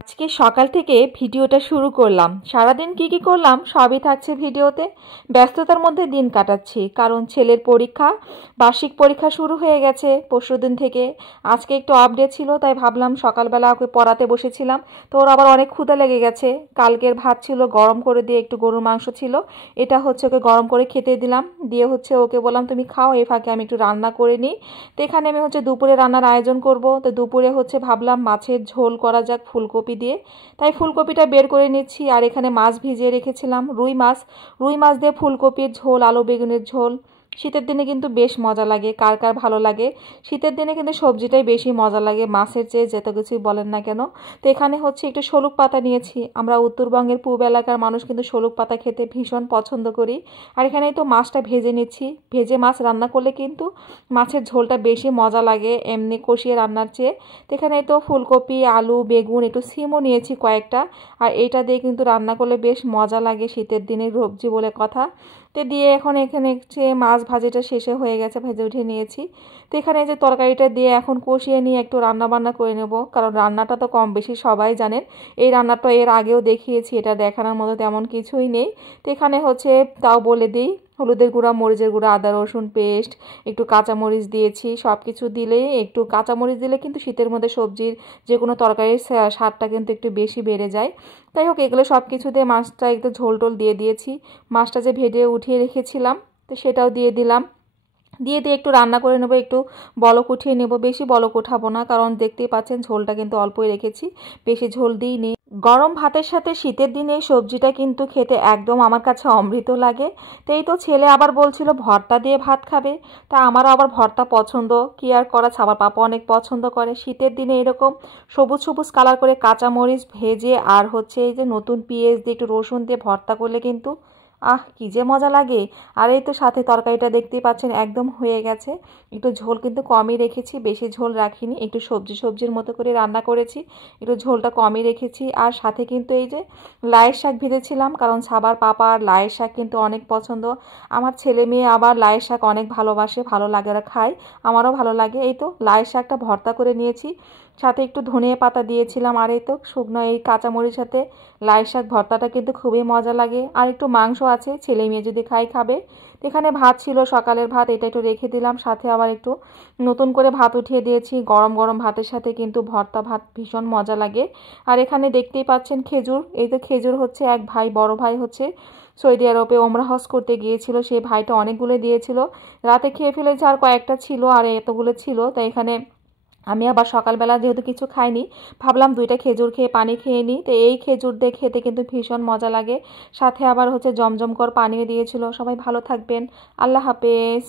আজকে সকাল থেকে ভিডিওটা শুরু করলাম। সারাদিন কি করলাম সবই থাকছে ভিডিওতে। ব্যস্ততার মধ্যে দিন কাটাচ্ছি, কারণ ছেলের পরীক্ষা, বার্ষিক পরীক্ষা শুরু হয়ে গেছে পরশুদিন থেকে। আজকে একটু আপডেট ছিল, তাই ভাবলাম সকালবেলা ওকে পড়াতে বসেছিলাম। তো ওর আবার অনেক ক্ষুধা লেগে গেছে। কালকের ভাত ছিল গরম করে দিয়ে, একটু গরুর মাংস ছিল, এটা ওকে গরম করে খেতে দিলাম। দিয়ে ওকে বললাম তুমি খাও, এই ফাঁকে আমি একটু রান্না করে নিই। তো এখানে আমি দুপুরে রান্নার আয়োজন করব। তো দুপুরে ভাবলাম মাছের ঝোল করা যাক ফুলকপি দিয়ে। তাই ফুলকপিটা বের করে নিচ্ছি। আর এখানে মাছ ভিজিয়ে রেখেছিলাম, রুই মাছ দিয়ে ফুলকপির ঝোল, আলু বেগুনের ঝোল। শীতের দিনে কিন্তু বেশ মজা লাগে। কার কার ভালো লাগে? শীতের দিনে কিন্তু সবজিটাই বেশি মজা লাগে মাছের চেয়ে, যত কিছুই বলেন না কেন। তো এখানে একটু শলুক পাতা নিয়েছি। আমরা উত্তরবঙ্গের পূব এলাকার মানুষ কিন্তু শলুক পাতা খেতে ভীষণ পছন্দ করি। আর এখানে তো মাছটা ভেজে নিচ্ছি। ভেজে মাছ রান্না করলে কিন্তু মাছের ঝোলটা বেশি মজা লাগে এমনি কষিয়ে রান্নার চেয়ে। তো এখানে তো ফুলকপি, আলু, বেগুন, একটু সিমও নিয়েছি কয়েকটা। আর এটা দিয়ে কিন্তু রান্না করলে বেশ মজা লাগে, শীতের দিনে সবজি বলে কথা। তো দিয়ে এখন এখানে মাছ ভাজিটা শেষে হয়ে গেছে, ভেজে উঠে নিয়েছি। তো এখানে তরকারিটা দিয়ে এখন কষিয়ে নিয়ে একটু রান্না বান্না করে নেব, কারণ রান্নাটা তো কম বেশি সবাই জানেন। এই রান্নাটা এর আগেও দেখিয়েছি, এটা দেখানোর মতো তেমন কিছুই নেই। তো এখানে তাও বলে দিই, হলুদের গুঁড়া, মরিচের গুঁড়া, আদা রসুন পেস্ট, একটু কাঁচামরিচ দিয়েছি। সব কিছু দিলে, একটু কাঁচামরিচ দিলে কিন্তু শীতের মধ্যে সবজির যে কোনো তরকারির স্বাদটা কিন্তু একটু বেশি বেড়ে যায়। তাই হোক, এগুলো সব কিছু দিয়ে মাছটা একটু ঝোল টোল দিয়ে দিয়েছি। মাছটা যে ভেজে উঠিয়ে রেখেছিলাম, তো সেটাও দিয়ে দিলাম। দিয়ে একটু রান্না করে নেবো, একটু বলক উঠিয়ে নেব। বেশি বলক উঠাবো না, কারণ দেখতেই পাচ্ছেন ঝোলটা কিন্তু অল্পই রেখেছি, বেশি ঝোল দিইনি। গরম ভাতের সাথে শীতের দিনে এই সবজিটা কিন্তু খেতে একদম আমার কাছে অমৃত লাগে। তো এই তো ছেলে আবার বলছিল ভর্তা দিয়ে ভাত খাবে। তা আমারও আবার ভর্তা পছন্দ, কি আর করা, ছাবার পাপা অনেক পছন্দ করে। শীতের দিনে এরকম সবুজ সবুজ কালার করে কাঁচামরিচ ভেজে আর এই যে নতুন পেঁয়াজ দিয়ে একটু রসুন দিয়ে ভর্তা করলে কিন্তু কি যে মজা লাগে। আর এই তো সাথে তরকারিটা দেখতেই পাচ্ছেন একদম হয়ে গেছে। একটু ঝোল কিন্তু কমই রেখেছি, বেশি ঝোল রাখিনি, একটু সবজির মতো করে রান্না করেছি, একটু ঝোলটা কমই রেখেছি। আর সাথে কিন্তু এই যে লাইয়ের শাক ভেজেছিলাম, কারণ সাবার পাপার লাইয়ের শাক কিন্তু অনেক পছন্দ। আমার ছেলে মেয়ে আবার লাইয়ের শাক অনেক ভালোবাসে, ভালো লাগে, ওরা খায়, আমারও ভালো লাগে। এই তো লাইয়ের শাকটা ভর্তা করে নিয়েছি, সাথে একটু ধনিয়া পাতা দিয়েছিলাম। আর এই তো শুকনো এই কাঁচামরিচ সাথে লাইয়ের শাক ভর্তাটা কিন্তু খুবই মজা লাগে। আর একটু মাংস আছে, ছেলে মেয়ে যদি খাবে। এখানে ভাত ছিল, সকালের ভাত, এটা একটু রেখে দিলাম। সাথে আবার একটু নতুন করে ভাত উঠিয়ে দিয়েছি। গরম গরম ভাতের সাথে কিন্তু ভর্তা ভাত ভীষণ মজা লাগে। আর এখানে দেখতেই পাচ্ছেন খেজুর। এই তো খেজুর এক ভাই, বড় ভাই সৌদি আরবে ওমরা হজ করতে গিয়েছিল, সেই ভাইটা অনেকগুলো দিয়েছিল। রাতে খেয়ে ফেলেছে, আর কয়েকটা ছিল, আর এতগুলো ছিল। তাই এখানে আমি আবার সকালবেলা যেহেতু কিছু খাইনি, ভাবলাম 2টা খেজুর খেয়ে পানি খেয়ে নিই। তো এই খেজুর দিয়ে খেতে কিন্তু ভীষণ মজা লাগে। সাথে আবার জমজম কর পানিও দিয়েছিল। সবাই ভালো থাকবেন, আল্লাহ হাফেজ।